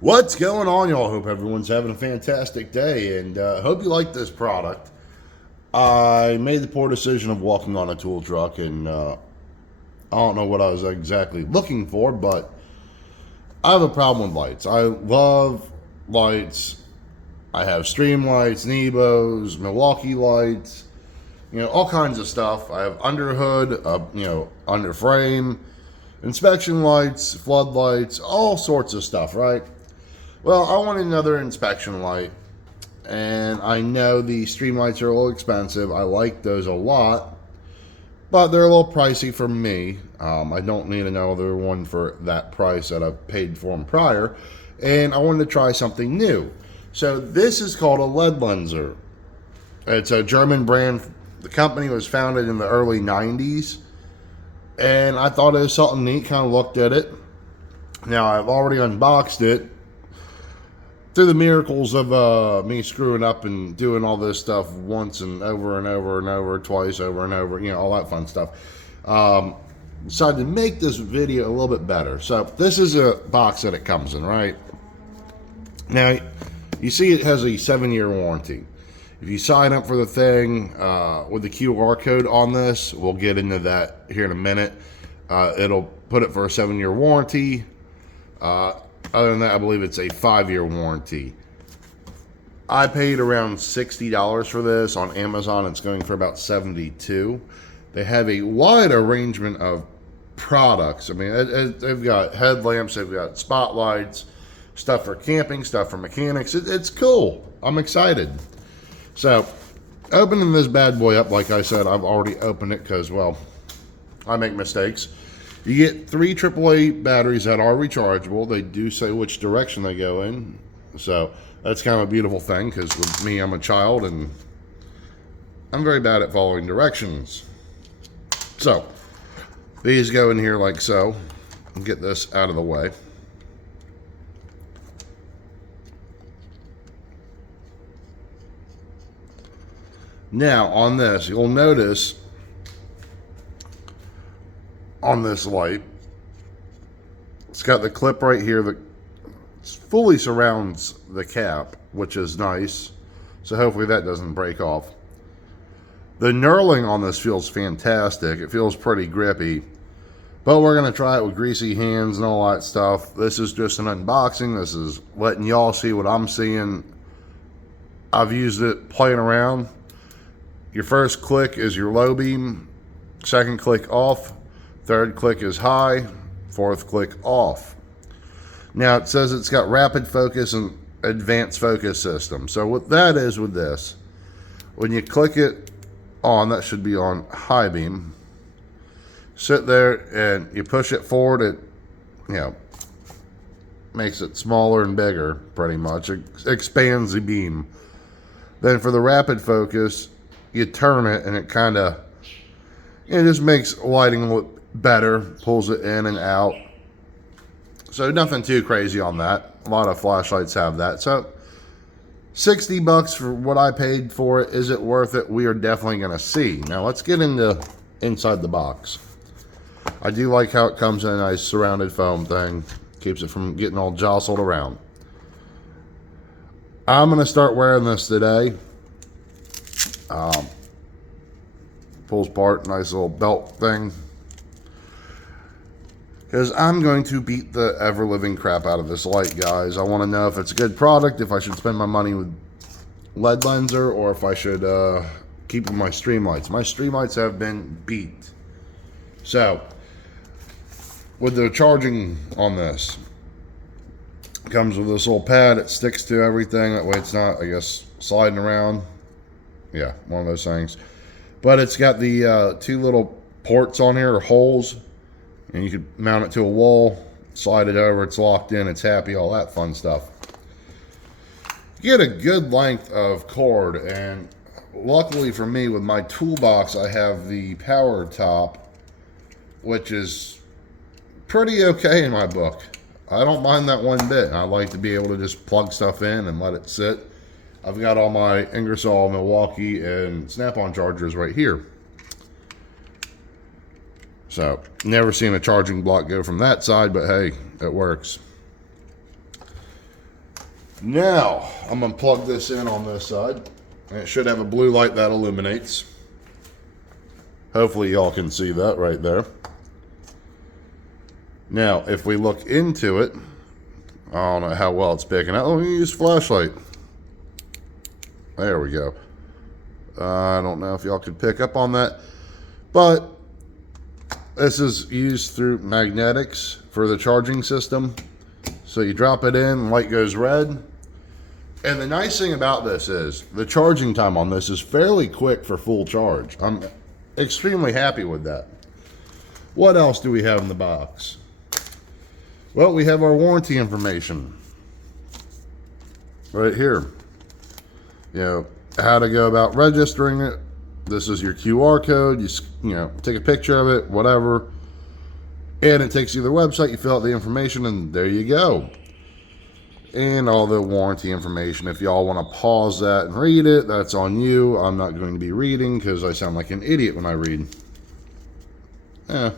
What's going on, y'all? Hope everyone's having a fantastic day, and hope you like this product. I made the poor decision of walking on a tool truck, and I don't know what I was exactly looking for, but I have a problem with lights. I love lights. I have stream lights, Nebos, Milwaukee lights, all kinds of stuff. I have under hood, under frame, inspection lights, floodlights, all sorts of stuff, right? Well, I wanted another inspection light, and I know the stream lights are a little expensive. I like those a lot, but they're a little pricey for me. I don't need another one for that price that I've paid for them prior, and I wanted to try something new. So this is called a LEDLENSER. It's a German brand. The company was founded in the early 90s, and I thought it was something neat. Kind of looked at it. Now, I've already unboxed it. Through the miracles of me screwing up and doing all this stuff once and over and over and over, twice over and over, all that fun stuff, decided to make this video a little bit better. So this is a box that it comes in, right? Now, you see it has a 7-year warranty. If you sign up for the thing with the QR code on this, we'll get into that here in a minute. It'll put it for a 7-year warranty. Other than that, I believe it's a 5-year warranty. I paid around $60 for this. On Amazon, it's going for about $72. They have a wide arrangement of products. I mean, they've got headlamps, they've got spotlights, stuff for camping, stuff for mechanics. It's cool. I'm excited. So, opening this bad boy up, like I said, I've already opened it because, well, I make mistakes. You get 3 AAA batteries that are rechargeable. They do say which direction they go in. So that's kind of a beautiful thing because with me, I'm a child and I'm very bad at following directions. So these go in here like so. Get this out of the way. Now on this, you'll notice on this light, it's got the clip right here that fully surrounds the cap, which is nice. So hopefully that doesn't break off. The knurling on this feels fantastic. It feels pretty grippy, but we're going to try it with greasy hands and all that stuff. This is just an unboxing. This is letting y'all see what I'm seeing. I've used it playing around. Your first click is your low beam, second click off, third click is high, fourth click off. Now it says it's got rapid focus and advanced focus system. So what that is with this, when you click it on, that should be on high beam. Sit there and you push it forward, it makes it smaller and bigger pretty much. It expands the beam. Then for the rapid focus, you turn it and it kind of, it just makes lighting look better, pulls it in and out. So nothing too crazy on that. A lot of flashlights have that. So $60 for what I paid for it. Is it worth it? We are definitely going to see. Now let's get into inside the box. I do like how it comes in a nice surrounded foam thing. Keeps it from getting all jostled around. I'm going to start wearing this today. Pulls apart, nice little belt thing. Because I'm going to beat the ever-living crap out of this light, guys. I want to know if it's a good product, if I should spend my money with LEDLENSER, or if I should keep with my stream lights. My stream lights have been beat. So, with the charging on this, it comes with this little pad. It sticks to everything. That way it's not, I guess, sliding around. Yeah, one of those things. But it's got the 2 little ports on here, or holes. And you could mount it to a wall, slide it over, it's locked in, it's happy, all that fun stuff. You get a good length of cord, and luckily for me, with my toolbox, I have the power top, which is pretty okay in my book. I don't mind that one bit. I like to be able to just plug stuff in and let it sit. I've got all my Ingersoll, Milwaukee, and Snap-on chargers right here. So, never seen a charging block go from that side, but hey, it works. Now, I'm going to plug this in on this side. And it should have a blue light that illuminates. Hopefully y'all can see that right there. Now, if we look into it, I don't know how well it's picking up. Let me use flashlight. There we go. I don't know if y'all could pick up on that, but this is used through magnetics for the charging system. So you drop it in, light goes red. And the nice thing about this is the charging time on this is fairly quick for full charge. I'm extremely happy with that. What else do we have in the box? Well, we have our warranty information right here. You know, how to go about registering it. This is your QR code. You know, take a picture of it, whatever. And it takes you to the website. You fill out the information, and there you go. And all the warranty information. If y'all want to pause that and read it, that's on you. I'm not going to be reading because I sound like an idiot when I read. Yeah.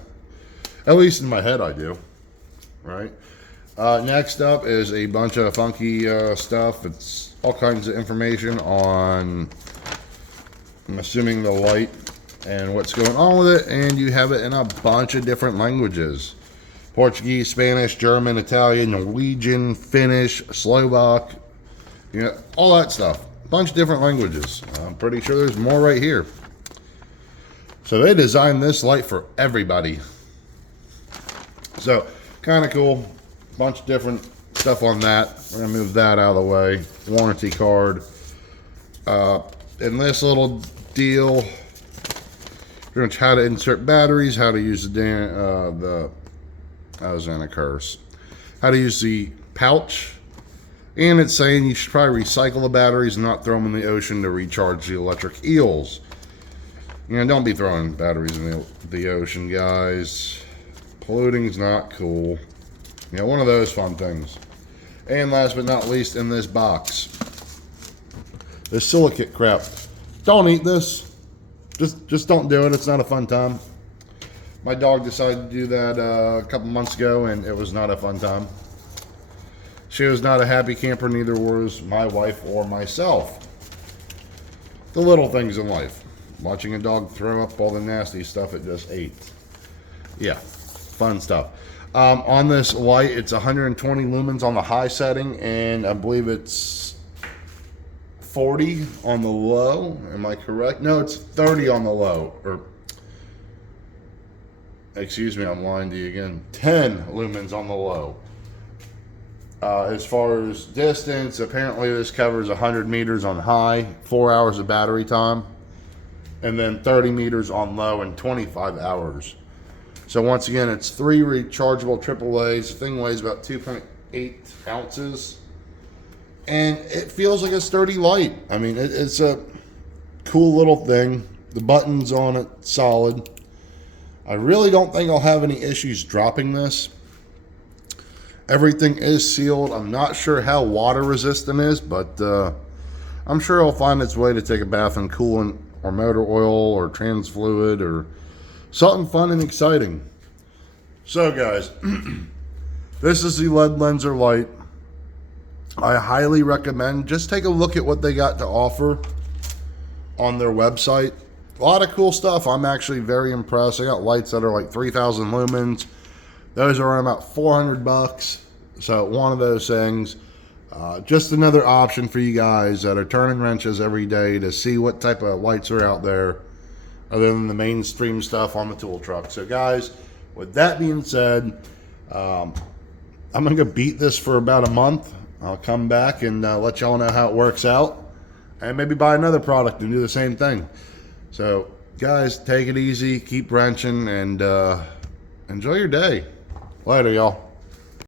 At least in my head I do. Right? Next up is a bunch of funky stuff. It's all kinds of information on, I'm assuming, the light and what's going on with it. And you have it in a bunch of different languages. Portuguese, Spanish, German, Italian, Norwegian, Finnish, Slovak, you know, all that stuff. A bunch of different languages. I'm pretty sure there's more right here. So they designed this light for everybody. So, kind of cool. Bunch of different stuff on that. We're going to move that out of the way. Warranty card. In this little deal, pretty much how to insert batteries, how to use I was in a curse. How to use the pouch. And it's saying you should probably recycle the batteries and not throw them in the ocean to recharge the electric eels. You know, don't be throwing batteries in the ocean, guys. Polluting's not cool. You know, one of those fun things. And last but not least, in this box, this silicate crap. Don't eat this. Just don't do it. It's not a fun time. My dog decided to do that a couple months ago, and it was not a fun time. She was not a happy camper, neither was my wife or myself. The little things in life. Watching a dog throw up all the nasty stuff it just ate. Yeah, fun stuff. On this light, it's 120 lumens on the high setting, and I believe it's 40 on the low. Am I correct? No, it's 30 on the low. Or, excuse me, I'm lying to you again. 10 lumens on the low. As far as distance, apparently this covers 100 meters on high, 4 hours of battery time, and then 30 meters on low and 25 hours. So once again, it's 3 rechargeable AAAs. The thing weighs about 2.8 ounces. And it feels like a sturdy light. I mean, it's a cool little thing. The buttons on it, solid. I really don't think I'll have any issues dropping this. Everything is sealed. I'm not sure how water resistant it is, but I'm sure it'll find its way to take a bath in coolant or motor oil or trans fluid or something fun and exciting. So guys, this is the LEDLENSER light. I highly recommend, just take a look at what they got to offer on their website. A lot of cool stuff. I'm actually very impressed. I got lights that are like 3,000 lumens. Those are around about $400. So one of those things. Just another option for you guys that are turning wrenches every day to see what type of lights are out there other than the mainstream stuff on the tool truck. So guys, with that being said, I'm going to beat this for about a month. I'll come back and let y'all know how it works out. And maybe buy another product and do the same thing. So guys, take it easy, keep wrenching, and enjoy your day. Later, y'all.